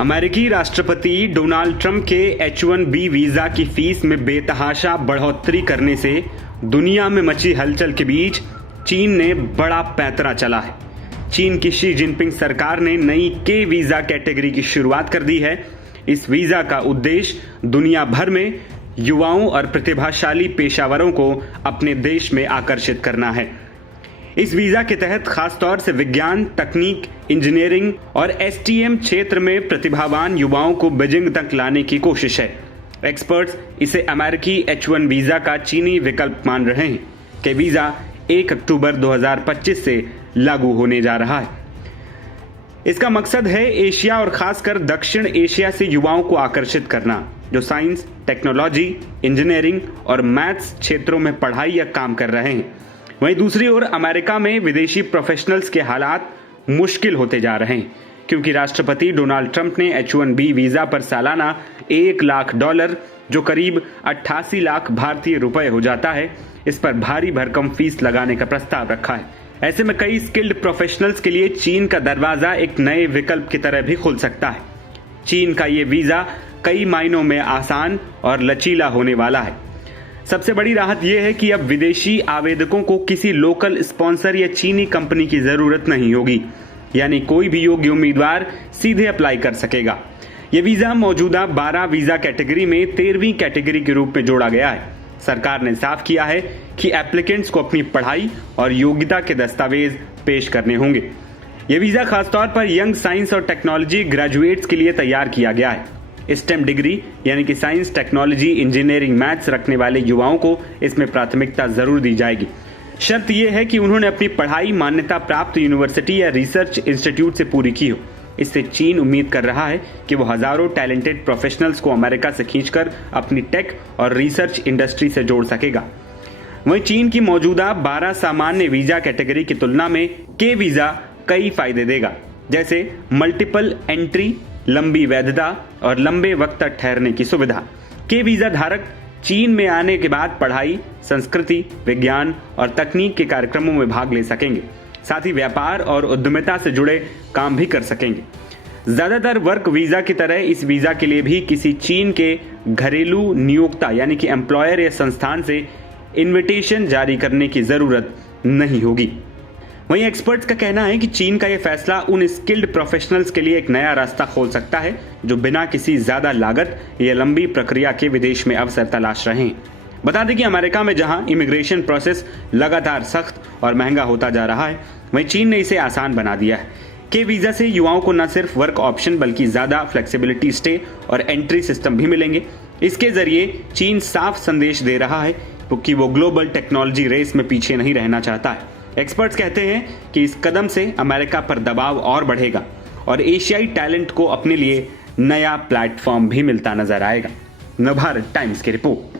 अमेरिकी राष्ट्रपति Donald Trump के H-1B वीजा की फीस में बेतहाशा बढ़ोतरी करने से दुनिया में मची हलचल के बीच चीन ने बड़ा पैंतरा चला है। चीन की शी जिनपिंग सरकार ने नई के वीजा कैटेगरी की शुरुआत कर दी है। इस वीजा का उद्देश्य दुनिया भर में युवाओं और प्रतिभाशाली पेशावरों को अपने देश में आकर्षित करना है। इस वीजा के तहत खासतौर से विज्ञान, तकनीक, इंजीनियरिंग और STEM क्षेत्र में प्रतिभावान युवाओं को बीजिंग तक लाने की कोशिश है। एक्सपर्ट्स इसे अमेरिकी H-1 वीजा का चीनी विकल्प मान रहे हैं कि वीजा 1 अक्टूबर 2025 से लागू होने जा रहा है। इसका मकसद है एशिया और खासकर दक्षिण एशिया से युवाओं को आकर्षित करना, जो साइंस, टेक्नोलॉजी, इंजीनियरिंग और मैथ्स क्षेत्रों में पढ़ाई या काम कर रहे हैं। वहीं दूसरी ओर अमेरिका में विदेशी प्रोफेशनल्स के हालात मुश्किल होते जा रहे हैं, क्योंकि राष्ट्रपति डोनाल्ड ट्रंप ने H-1B वीजा पर सालाना $1 लाख, जो करीब 88 लाख भारतीय रुपए हो जाता है, इस पर भारी भरकम फीस लगाने का प्रस्ताव रखा है। ऐसे में कई स्किल्ड प्रोफेशनल्स के लिए चीन का दरवाजा एक नए विकल्प की तरह भी खुल सकता है। चीन का ये वीजा कई मायनों में आसान और लचीला होने वाला है। सबसे बड़ी राहत यह है कि अब विदेशी आवेदकों को किसी लोकल स्पॉन्सर या चीनी कंपनी की जरूरत नहीं होगी, यानी कोई भी योग्य उम्मीदवार सीधे अप्लाई कर सकेगा। यह वीजा मौजूदा 12 वीजा कैटेगरी में 13वीं कैटेगरी के रूप में जोड़ा गया है। सरकार ने साफ किया है कि एप्लीकेंट्स को अपनी पढ़ाई और योग्यता के दस्तावेज पेश करने होंगे। यह वीजा खासतौर पर यंग साइंस और टेक्नोलॉजी ग्रेजुएट्स के लिए तैयार किया गया है। STEM डिग्री यानी कि साइंस, टेक्नोलॉजी, इंजीनियरिंग, मैथ्स रखने वाले युवाओं को इसमें प्राथमिकता जरूर दी जाएगी। शर्त यह है कि उन्होंने अपनी पढ़ाई मान्यता प्राप्त यूनिवर्सिटी या रिसर्च इंस्टीट्यूट से पूरी की हो। इससे चीन उम्मीद कर रहा है कि वो हजारों टैलेंटेड प्रोफेशनल्स को अमेरिका से खींचकर अपनी टेक और रिसर्च इंडस्ट्री से जोड़ सकेगा। वहीं चीन की मौजूदा 12 सामान्य वीजा कैटेगरी की तुलना में के वीजा कई फायदे देगा, जैसे मल्टीपल एंट्री, लंबी वैधता और लंबे वक्त तक ठहरने की सुविधा। के वीजा धारक चीन में आने के बाद पढ़ाई, संस्कृति, विज्ञान और तकनीक के कार्यक्रमों में भाग ले सकेंगे। साथ ही व्यापार और उद्यमिता से जुड़े काम भी कर सकेंगे। ज्यादातर वर्क वीजा की तरह इस वीजा के लिए भी किसी चीन के घरेलू नियोक्ता यानी कि एम्प्लॉयर या संस्थान से इन्विटेशन जारी करने की जरूरत नहीं होगी। वहीं एक्सपर्ट्स का कहना है कि चीन का यह फैसला उन स्किल्ड प्रोफेशनल्स के लिए एक नया रास्ता खोल सकता है जो बिना किसी ज्यादा लागत या लंबी प्रक्रिया के विदेश में अवसर तलाश रहे हैं। बता दें कि अमेरिका में जहां इमिग्रेशन प्रोसेस लगातार सख्त और महंगा होता जा रहा है, वहीं चीन ने इसे आसान बना दिया है। के वीजा से युवाओं को न सिर्फ वर्क ऑप्शन बल्कि ज्यादा फ्लेक्सिबिलिटी, स्टे और एंट्री सिस्टम भी मिलेंगे। इसके जरिए चीन साफ संदेश दे रहा है कि वो ग्लोबल टेक्नोलॉजी रेस में पीछे नहीं रहना चाहता है। एक्सपर्ट्स कहते हैं कि इस कदम से अमेरिका पर दबाव और बढ़ेगा और एशियाई टैलेंट को अपने लिए नया प्लेटफॉर्म भी मिलता नजर आएगा। नवभारत टाइम्स की रिपोर्ट।